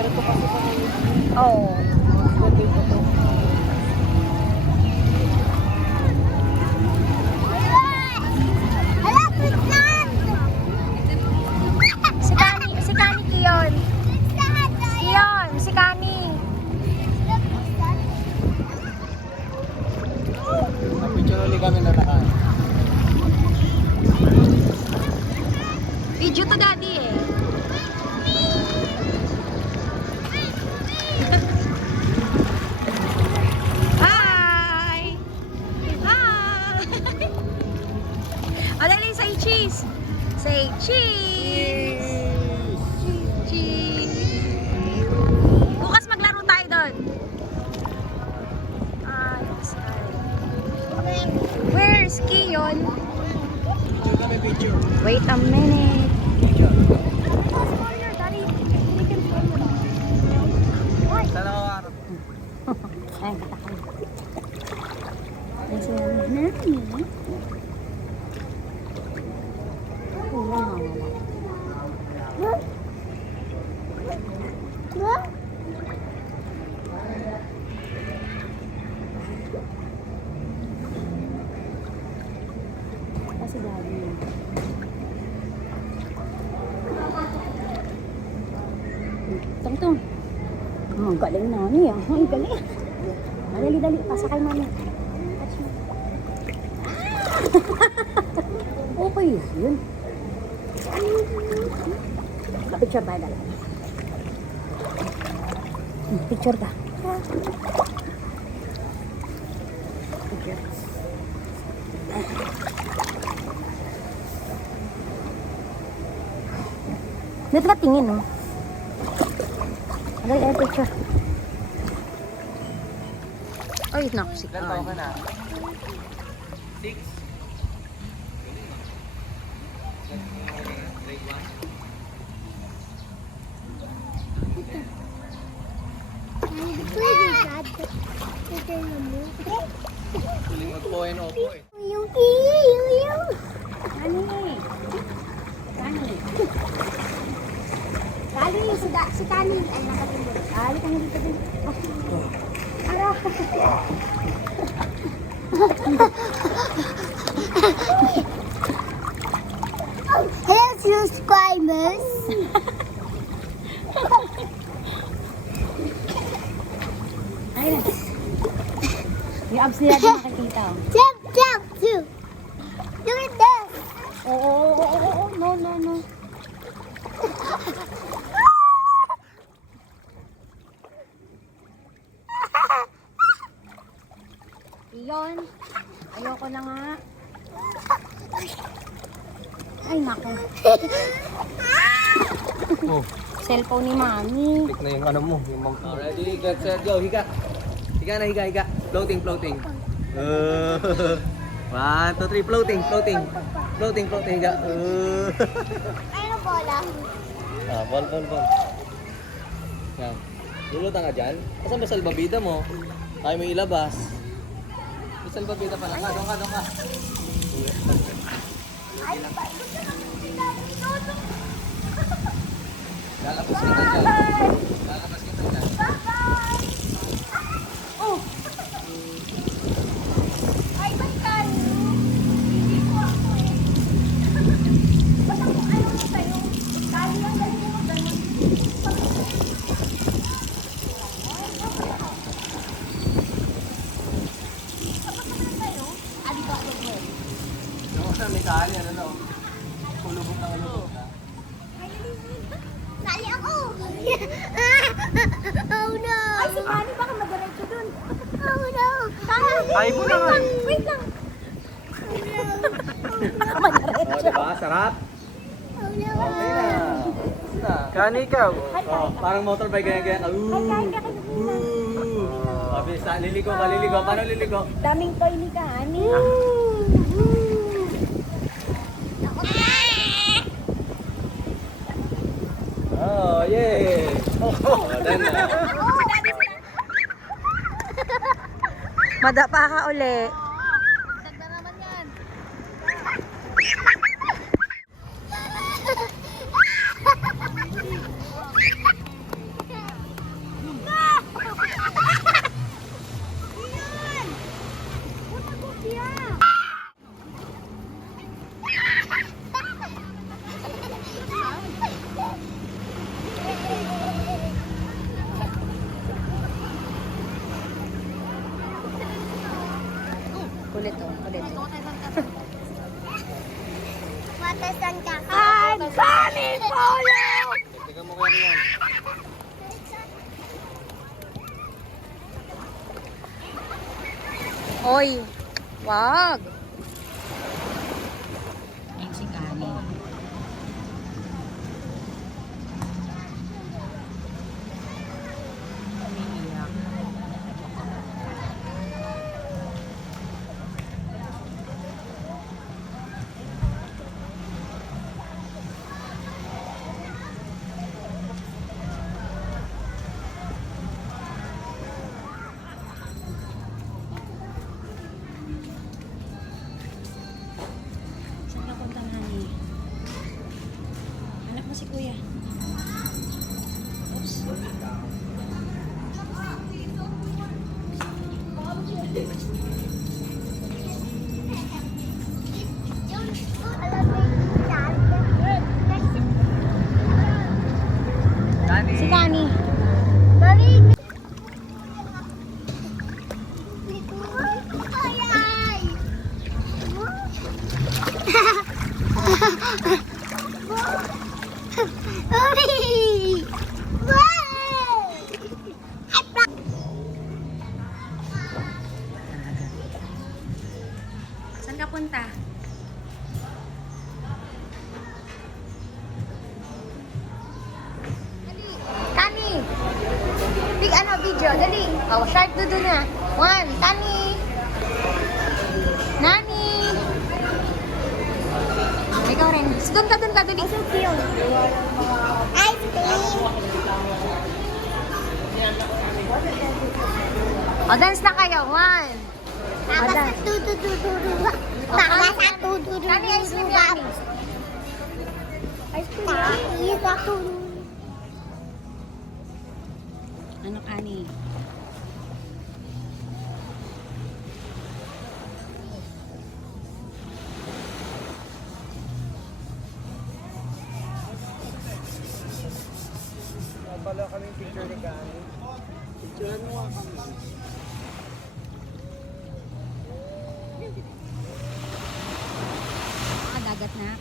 Oo. Si Kani Kiyon. Kiyon, si Kani. Picture ulit kami na naka. Video to daddy eh. Hi! Hi! Dali, say cheese! Say cheese! Cheese! Bukas maglaro tayo doon. Where's Kiyon? Picture kami, picture. Wait a minute. Sana ako harap. Ay, katakay. Ay, siya. Nani? Kasi daddy. Tong. Oh, galing na niya. Ay, galing. Dali, pasakay mami. Okay, yun. Picture ba dala? Picture ka. Picture. Dito ka tingin, no? Ay, picture. Ay, naku, si Ilan taon ka na? 6? Huling magpo and opo eh. Yung. Kali, si Kani. Ay, nakatindot. Kali ka dito din. Ara. Hello, subscribers. Ayun. Yung abs nila din nakikita. Jump. Look at this. Oo. No. Iyon. Ayoko na nga. Ay, nako. Oh, Cellphone ni Mami. click na yung ano mo. Yung ready, get, set, go. Higa. Higa. Floating. 1, 2, 3, floating. Higa. Ano bola? Ball. Yan. Lulutan ka dyan. Asan ba salbabida mo? Tayo mo ilabas. May salbabida pala. Doon ka. Lalabas kita dyan. Ay, ba't tayo? Hindi ko ako eh. Basta kung ano mo tayo, kali ang galing mo ganun. May kali, ano? Kulubog na. Kali ako! Oh no! Ay, si Manny baka madiretso dun. Oh no! Ay mo na nga. Wait lang! Oh, diba? Sarap? Oh no! Okay na. Kani ikaw. Oh, parang motorbike ganyan. Bisa, liligo. Paano liligo? Daming toy ni Kani. Oh, yay! Oh, done na. Madapa ka uli. Ganda naman yan. Ulit oh. Ulit. Matasan ka. I'm coming for you! Teka mo kaya yan. Oy, wag. Ayan si Kani. Umiiyak. Saan ka punta, Nani? Anak mo si Kuya. Oops. Kani. Si Kani. Mami! Mami! Saan ka punta? Kani! Big ano, video. Dali. Oh, shark dudu na. 1. Kani! Nani! Ikaw rin. Doon ka, dali. Ice cream. O, dance na kayo. 1. Baka sa tudu-dudu. Baka sa tudu-dudu. Kani, ice cream yan. Ice cream. Kani, sa tudu. Ano, Kani? Pala kaming picture ni Kani. Picturean mo nga kami. Dagat na.